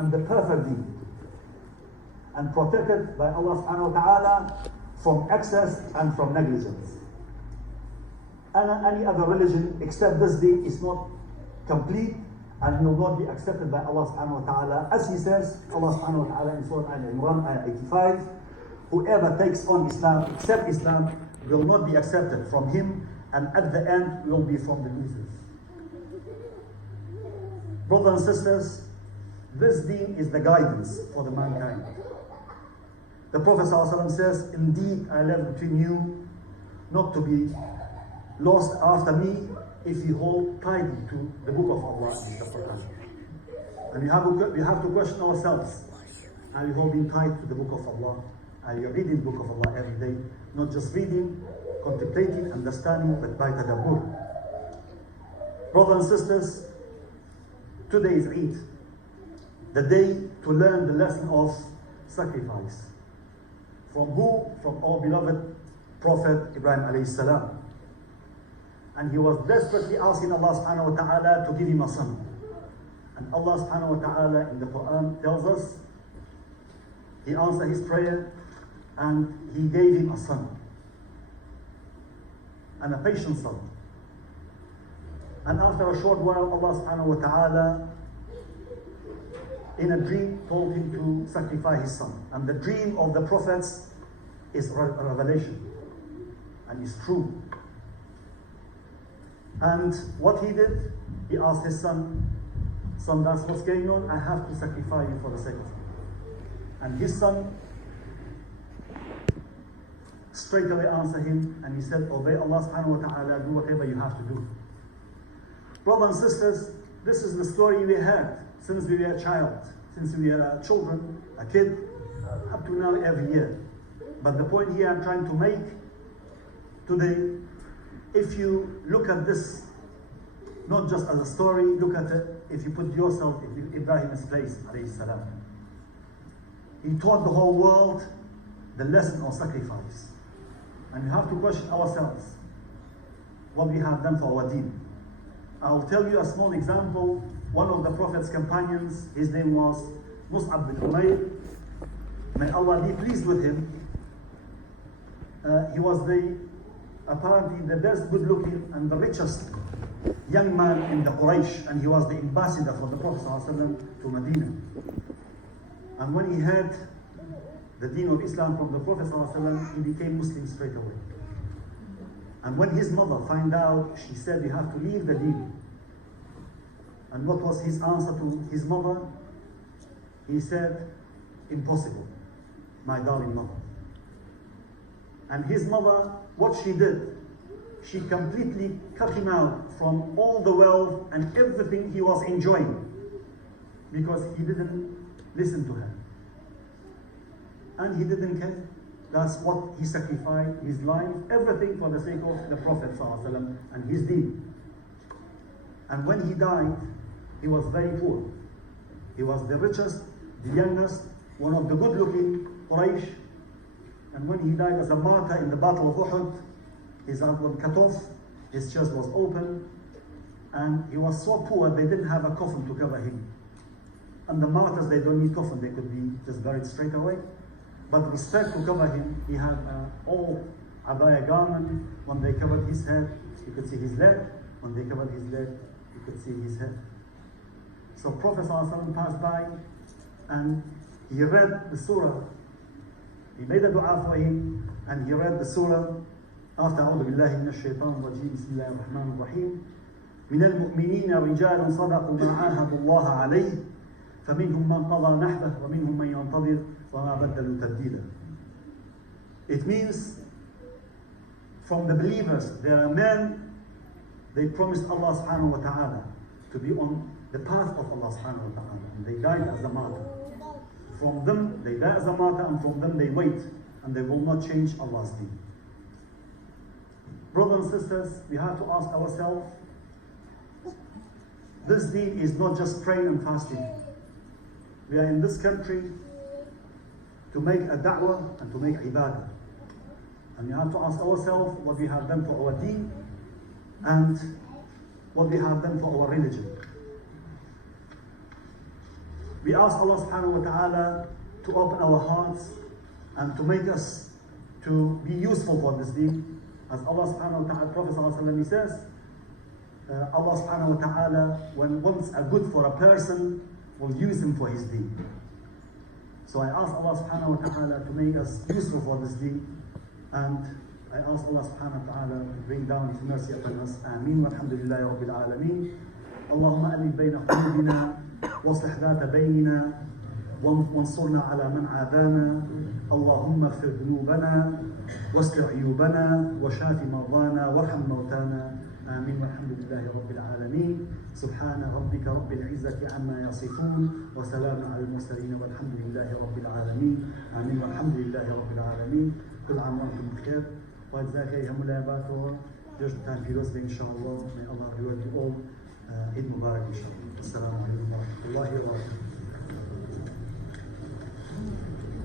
and the perfect deen, and protected by Allah subhanahu wa ta'ala from excess and from negligence. And any other religion except this deen is not complete and will not be accepted by Allah subhanahu wa ta'ala. As he says, Allah subhanahu wa ta'ala in Surah Al-Imran, ayah 85, whoever takes on Islam, except Islam, will not be accepted from him, and at the end will be from the losers. Brothers and sisters, this deen is the guidance for the mankind. The Prophet ﷺ says, indeed I left between you not to be lost after me if you hold tightly to the book of Allah in the Quran. And we have to question ourselves, are we holding tight to the book of Allah? Are you reading the book of Allah every day? Not just reading, contemplating, understanding, but by tadabbur. Brothers and sisters, today is Eid, the day to learn the lesson of sacrifice. From who? From our beloved Prophet Ibrahim alayhi salam. And he was desperately asking Allah subhanahu wa ta'ala to give him a son. And Allah subhanahu wa ta'ala in the Quran tells us, he answered his prayer and he gave him a son. And a patient son. And after a short while, Allah subhanahu wa ta'ala in a dream told him to sacrifice his son. And the dream of the prophets is a revelation and is true. And what he did, he asked his son, son, that's what's going on, I have to sacrifice you for the sake of Allah. And his son straight away answered him and he said, obey Allah subhanahu wa ta'ala, do whatever you have to do. Brothers and sisters, this is the story we had since we were a child, since we were children, a kid, up to now every year. But the point here I'm trying to make today, if you look at this, not just as a story, look at it, if you put yourself in Ibrahim's place, alayhi salam. He taught the whole world the lesson of sacrifice. And we have to question ourselves what we have done for our deen. I'll tell you a small example. One of the Prophet's companions, his name was Mus'ab bin Umayr. May Allah be pleased with him. He was apparently the best good looking and the richest young man in the Quraysh, and he was the ambassador for the Prophet ﷺ to Medina. And when he heard the deen of Islam from the Prophet ﷺ, he became Muslim straight away. And when his mother found out, she said, you have to leave the deen. And what was his answer to his mother? He said, impossible, my darling mother. And his mother, what she did, she completely cut him out from all the wealth and everything he was enjoying, because he didn't listen to her. And he didn't care. That's what he sacrificed, his life, everything for the sake of the Prophet ﷺ and his deen. And when he died, he was very poor. He was the richest, the youngest, one of the good-looking Quraysh. And when he died as a martyr in the Battle of Uhud, his arm was cut off, his chest was open, and he was so poor they didn't have a coffin to cover him. And the martyrs, they don't need coffin, they could be just buried straight away. But respect to cover him, he had an old abaya garment. When they covered his head, you could see his leg. When they covered his leg, you could see his head. So Prophet ﷺ passed by and he read the surah. He made a dua for him and he read the surah after أعوذ بالله من الشيطان الرجيم بسم الله الرحمن الرحيم من المؤمنين رجال صدقوا ما عاهدوا الله عليه فمنهم من قضى نحبه ومنهم من ينتظر وما بدلوا تبديلا. It means from the believers there are men, they promised Allah subhanahu wa ta'ala to be on the path of Allah subhanahu wa ta'ala, and they died as a martyr. From them they die as a martyr, and from them they wait, and they will not change Allah's deen. Brothers and sisters, we have to ask ourselves, this deen is not just praying and fasting. We are in this country to make a da'wah and to make ibadah. And we have to ask ourselves what we have done for our deen and what we have done for our religion. We ask Allah subhanahu wa ta'ala to open our hearts and to make us to be useful for this deen. As Allah subhanahu wa ta'ala, Prophet sallallahu alaihi wasallam, he says, Allah subhanahu wa ta'ala, when wants a good for a person, will use him for his deen. So I ask Allah subhanahu wa ta'ala to make us useful for this deen, and I ask Allah subhanahu wa ta'ala to bring down His mercy upon us. Ameen. Walhamdulillahi Rabbil Alameen. Allahumma alif bayna qulubina واصلح ذات بيننا وانصرنا على من عادانا اللهم اغفر ذنوبنا واستر عيوبنا وشاف مرضانا وارحم موتانا آمين والحمد لله رب العالمين سبحان ربك رب العزة عما يصفون وسلام على المرسلين والحمد لله رب العالمين آمين والحمد لله رب العالمين كل عام وأنتم بخير وجزاك يا ملاباتو جزتان في رزق إن شاء الله. May Allah reward you all. Eid Mubarak inshallah. Assalamu alaikum wa rahmatullahi wa barakatuh.